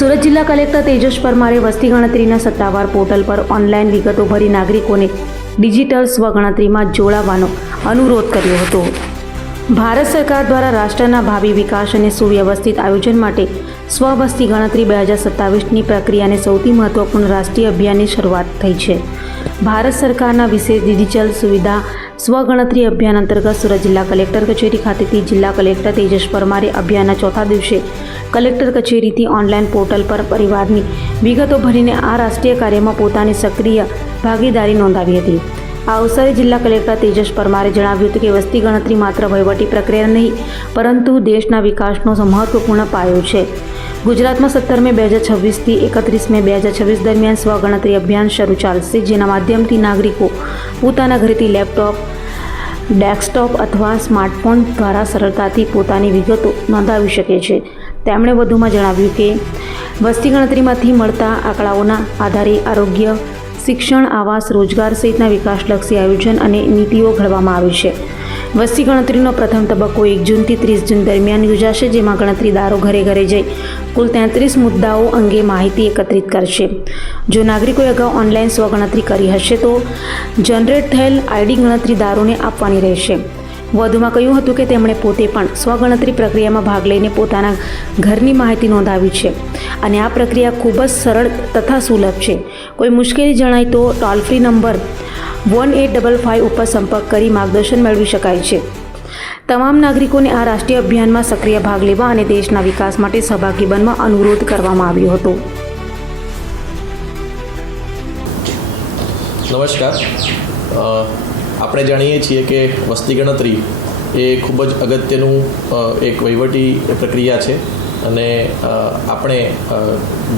સુરત જિલ્લા કલેક્ટર તેજસ પરમારે વસ્તી ગણતરીના સત્તાવાર પોર્ટલ પર ઓનલાઈન વિગતો ભરી નાગરિકોને ડિજિટલ સ્વગણતરીમાં જોડાવાનો અનુરોધ કર્યો હતો। ભારત સરકાર દ્વારા રાષ્ટ્રના ભાવિ વિકાસ અને સુવ્યવસ્થિત આયોજન માટે સ્વવસ્તી ગણતરી 2027ની પ્રક્રિયાને સૌથી મહત્વપૂર્ણ રાષ્ટ્રીય અભિયાનની શરૂઆત થઈ છે। ભારત સરકારના વિશેષ ડિજિટલ સુવિધા સ્વગણતરી અભિયાન અંતર્ગત સુરત જિલ્લા કલેક્ટર કચેરી ખાતેથી જિલ્લા કલેક્ટર તેજસ પરમારે અભિયાનના ચોથા દિવસે કલેક્ટર કચેરીથી ઓનલાઈન પોર્ટલ પર પરિવારની વિગતો ભરીને આ રાષ્ટ્રીય કાર્યમાં પોતાની સક્રિય ભાગીદારી નોંધાવી હતી। આ અવસરે જિલ્લા કલેક્ટર તેજસ પરમારે જણાવ્યું હતું કે વસ્તી ગણતરી માત્ર વહીવટી પ્રક્રિયા નહીં પરંતુ દેશના વિકાસનો મહત્વપૂર્ણ પાયો છે। ગુજરાતમાં 17 મે 2026થી 31 મે 2026 દરમિયાન સ્વગણતરી અભિયાન શરૂ ચાલશે, જેના માધ્યમથી નાગરિકો પોતાના ઘરેથી લેપટોપ, ડેસ્કટોપ અથવા સ્માર્ટફોન દ્વારા સરળતાથી પોતાની વિગતો નોંધાવી શકે છે। તેમણે વધુમાં જણાવ્યું કે વસ્તી ગણતરીમાંથી મળતા આંકડાઓના આધારે આરોગ્ય, શિક્ષણ, આવાસ, રોજગાર સહિતના વિકાસલક્ષી આયોજન અને નીતિઓ ઘડવામાં આવી છે। વસ્તી ગણતરીનો પ્રથમ તબક્કો 1 જૂનથી 30 જૂન દરમિયાન યોજાશે, જેમાં ગણતરીદારો ઘરે ઘરે જઈ કુલ 33 મુદ્દાઓ અંગે માહિતી એકત્રિત કરશે। જો નાગરિકોએ અગાઉ ઓનલાઈન સ્વગણતરી કરી હશે તો જનરેટ થયેલ આઈડી ગણતરીદારોને આપવાની રહેશે। વધુમાં કહ્યું હતું કે તેમણે પોતે પણ સ્વગણતરી પ્રક્રિયામાં ભાગ લઈને પોતાના ઘરની માહિતી નોંધાવી છે અને આ પ્રક્રિયા ખૂબ જ સરળ તથા સુલભ છે। કોઈ મુશ્કેલી જણાય તો ટોલ ફ્રી નંબર 1855 ઉપર સંપર્ક કરી માર્ગદર્શન મેળવી શકાય છે। તમામ નાગરિકોને આ રાષ્ટ્રીય અભિયાનમાં સક્રિય ભાગ લેવા અને દેશના વિકાસ માટે સહભાગી બનવા અનુરોધ કરવામાં આવ્યો હતો। નમસ્કાર। આપણે જાણીએ છીએ કે વસ્તી ગણતરી એ ખૂબ જ અગત્યનું એક વહીવટી પ્રક્રિયા છે અને આપણે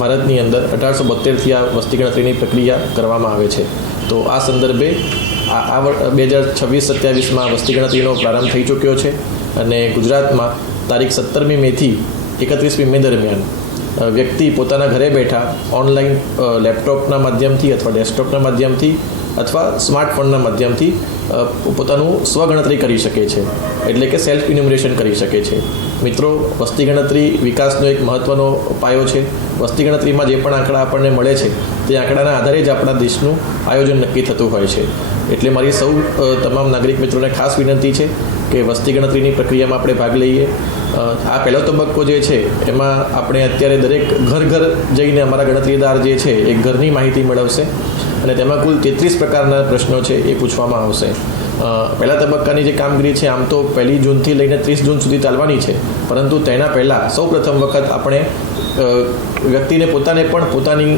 ભારતની અંદર 1872થી આ વસ્તી ગણતરીની પ્રક્રિયા કરવામાં આવે છે। તો આ સંદર્ભે આ 2026-27માં વસ્તી ગણતરીનો પ્રારંભ થઈ ચૂક્યો છે અને ગુજરાતમાં તારીખ 17મી મેથી 31મી મે દરમિયાન વ્યક્તિ પોતાના ઘરે બેઠા ઓનલાઈન લેપટોપના માધ્યમથી અથવા ડેસ્કટોપના માધ્યમથી અથવા સ્માર્ટફોનના માધ્યમથી પોતાનું સ્વગણતરી કરી શકે છે, એટલે કે સેલ્ફ ઇન્યુમરેશન કરી શકે છે। મિત્રો, વસ્તી ગણતરી વિકાસનો એક મહત્ત્વનો પાયો છે। વસ્તી ગણતરીમાં જે પણ આંકડા આપણને મળે છે તે આંકડાના આધારે જ આપણા દેશનું આયોજન નક્કી થતું હોય છે। એટલે મારી સૌ તમામ નાગરિક મિત્રોને ખાસ વિનંતી છે કે વસ્તી ગણતરીની પ્રક્રિયામાં આપણે ભાગ લઈએ। આ પહેલો તબક્કો જે છે એમાં આપણે અત્યારે દરેક ઘર જઈને અમારા ગણતરીદાર જે છે એ ઘરની માહિતી મેળવશે અને તેમાં કુલ 33 પ્રકારના પ્રશ્નો છે એ પૂછવામાં આવશે। પહેલા તબક્કાની જે કામગીરી છે આમ તો 1 જૂનથી લઈને 30 જૂન સુધી ચાલવાની છે, પરંતુ તેના પહેલાં સૌ પ્રથમ વખત આપણે વ્યક્તિને પોતાને પણ પોતાની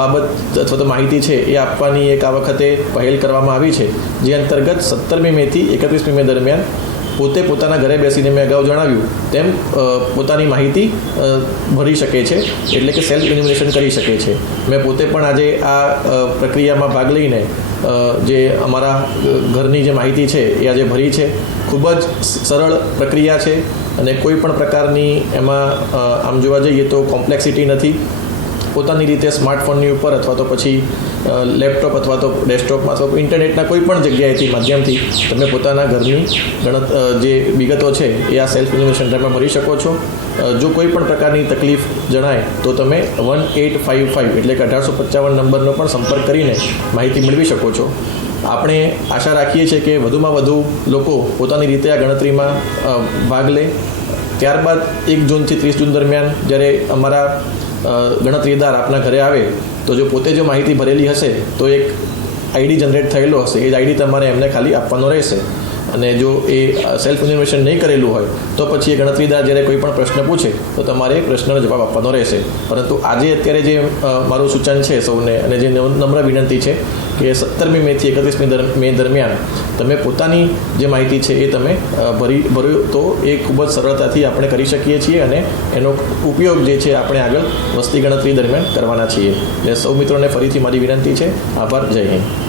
બાબત અથવા તો માહિતી છે એ આપવાની એક આ વખતે પહેલ કરવામાં આવી છે, જે અંતર્ગત 17મી મેથી 31મી મે દરમિયાન પોતે પોતાના ઘરે બેસીને મેં અગાઉ જણાવ્યું તેમ પોતાની માહિતી ભરી શકે છે, એટલે કે સેલ્ફ ઇન્યુમરેશન કરી શકે છે। મેં પોતે પણ આજે આ પ્રક્રિયામાં ભાગ લઈને જે અમારા ઘરની જે માહિતી છે એ આજે ભરી છે। ખૂબ જ સરળ પ્રક્રિયા છે અને કોઈ પણ પ્રકારની એમાં આમ જોવા જઈએ તો કોમ્પ્લેક્સિટી નથી। પોતાની રીતે સ્માર્ટફોનની ઉપર અથવા તો પછી લેપટોપ અથવા તો ડેસ્કટોપમાં અથવા ઇન્ટરનેટના કોઈ પણ જગ્યાએથી માધ્યમથી તમે પોતાના ઘરની જે વિગતો છે એ આ સેલ્ફ ઇન્યુમરેશન ડ્રાઈવમાં ભરી શકો છો। જો કોઈ પણ પ્રકારની તકલીફ જણાય તો તમે 1855 એટલે કે 1855 નંબરનો પણ સંપર્ક કરીને માહિતી મેળવી શકો છો। આપણે આશા રાખીએ છીએ કે વધુમાં વધુ લોકો પોતાની રીતે આ ગણતરીમાં ભાગ લે। ત્યારબાદ 1 જૂનથી 30 જૂન દરમિયાન જ્યારે અમારા ગણતરીદાર આપના ઘરે આવે તો જો પોતે જો માહિતી ભરેલી હશે તો એક આઈડી જનરેટ થયેલો હશે, એ આઈડી તમારે એમને ખાલી આપવાનો રહેશે અને જો એ સેલ્ફ ઇન્યુમરેશન નહીં કરેલું હોય તો પછી એ ગણતરીદાર જ્યારે કોઈ પણ પ્રશ્ન પૂછે તો તમારે એ પ્રશ્નનો જવાબ આપવાનો રહેશે। પરંતુ આજે અત્યારે જે મારું સૂચન છે સૌને અને જે નમ્ર વિનંતી છે કે 17મી મેથી 31મી મે દરમિયાન તમે પોતાની જે માહિતી છે એ તમે ભર્યું તો એ ખૂબ જ સરળતાથી આપણે કરી શકીએ છીએ અને એનો ઉપયોગ જે છે આપણે આગળ વસ્તી ગણતરી દરમિયાન કરવાના છીએ। એટલે સૌ મિત્રોને ફરીથી મારી વિનંતી છે। આભાર। જય હિન્દ।